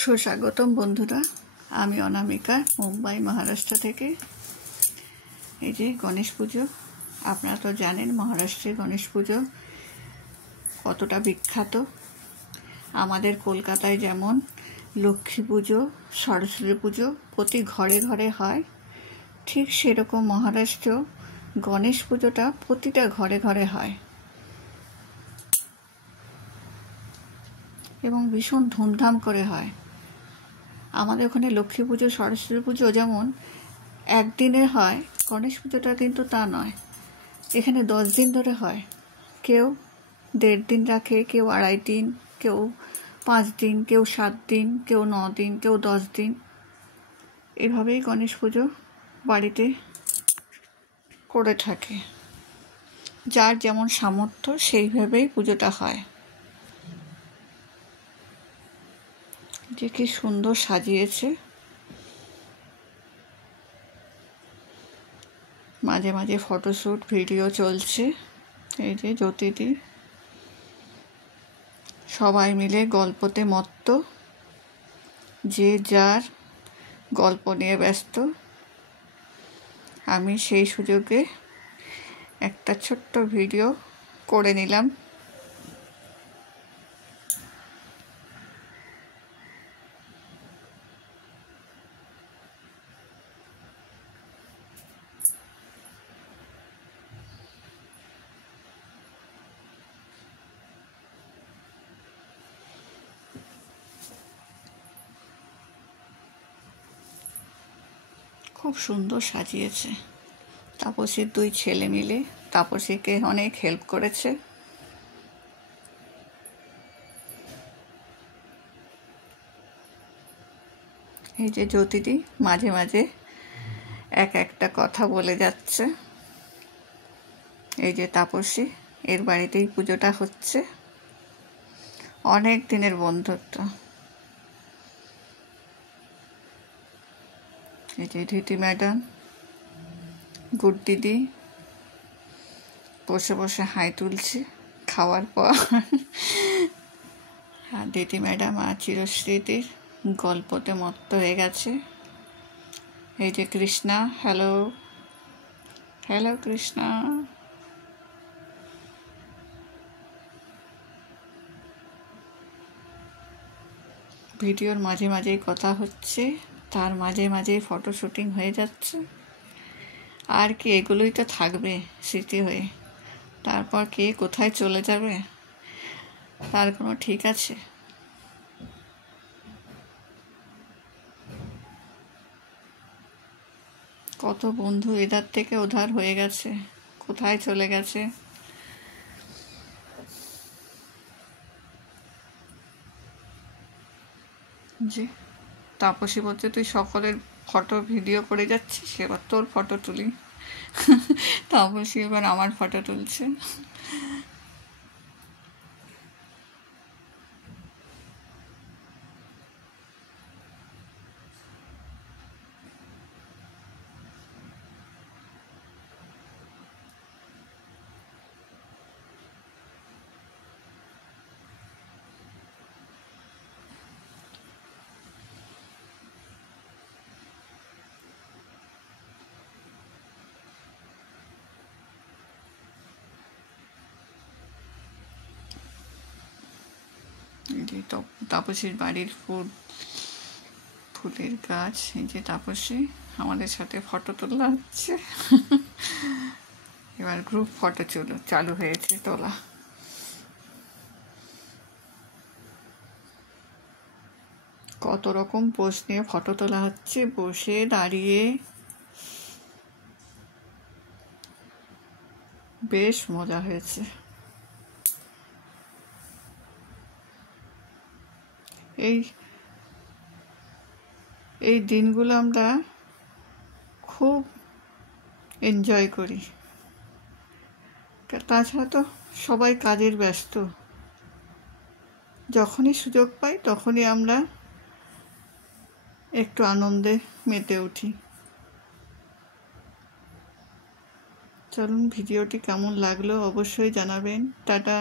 সুস্বাগতম বন্ধুরা, আমি অনামিকা, মুম্বাই মহারাষ্ট্র থেকে। এই যে গণেশ পুজো, আপনারা তো জানেন মহারাষ্ট্রে গণেশ পুজো কতটা বিখ্যাত। আমাদের কলকাতায় যেমন লক্ষ্মী পুজো, সরস্বতী পুজো প্রতি ঘরে ঘরে হয়, ঠিক সেরকম মহারাষ্ট্র গণেশ পুজোটা প্রতিটা ঘরে ঘরে হয় এবং ভীষণ ধুমধাম করে হয়। আমাদের ওখানে লক্ষ্মী পুজো, সরস্বতী পুজো যেমন একদিনের হয়, গণেশ পুজোটা কিন্তু তা নয়। এখানে 10 দিন ধরে হয়। কেউ 1.5 দিন রাখে, কেউ 2.5 দিন, কেউ 5 দিন, কেউ 7 দিন, কেউ 9 দিন, কেউ 10 দিন। এভাবেই গণেশ পুজো বাড়িতে করে থাকে। যার যেমন সামর্থ্য সেইভাবেই পুজোটা হয়। যে কি সুন্দর সাজিয়েছে, মাঝে মাঝে ফটোশ্যুট ভিডিও চলছে। এই যে জ্যোতিদি, সবাই মিলে গল্পতে মত্ত, যে যার গল্প নিয়ে ব্যস্ত। আমি সেই সুযোগে একটা ছোট্ট ভিডিও করে নিলাম। খুব সুন্দর সাজিয়েছে। তাপসীর 2 ছেলে মিলে তাপসীকে অনেক হেল্প করেছে। এই যে জ্যোতিদি মাঝে মাঝে একটা কথা বলে যাচ্ছে। এই যে তাপসী, এর বাড়িতেই পুজোটা হচ্ছে। অনেক দিনের বন্ধুত্ব। এই যে ধৃতি ম্যাডাম, গুড দিদি বসে বসে হাই তুলছে খাওয়ার পর। আর দিদি ম্যাডাম আর চিরস্মৃতির গল্পতে মত্ত হয়ে গেছে। এই যে কৃষ্ণা, হ্যালো হ্যালো কৃষ্ণা। ভিডিওর মাঝে মাঝেই কথা হচ্ছে, তার মাঝে মাঝেই ফটো শুটিং হয়ে যাচ্ছে। আর কি, এগুলোই তো থাকবে স্মৃতি হয়ে। তারপর কে কোথায় চলে যাবে তার কোনো ঠিক আছে? কত বন্ধু এধার থেকে ওধার হয়ে গেছে, কোথায় চলে গেছে। যে তাপসী বলছে, তুই সকলের ফটো ভিডিও করে যাচ্ছিস, এবার তোর ফটো তুলি। তাপসী এবার আমার ফটো তুলছে। এই যে তাপসীর বাড়ির ফুলের গাছ। এই যে তাপসী আমাদের সাথে ফটো তোলা হচ্ছে। এবার গ্রুপ ফটো চালু হয়েছে তোলা। কত রকম পোজ নিয়ে ফটো তোলা হচ্ছে, বসে দাঁড়িয়ে। বেশ মজা হয়েছে। এই দিনগুলো আমরা খুব এনজয় করি। তাছাড়া তো সবাই কাজের ব্যস্ত। যখনই সুযোগ পাই তখনই আমরা একটু আনন্দে মেতে উঠি। চলুন, ভিডিওটি কেমন লাগলো অবশ্যই জানাবেন। টাটা।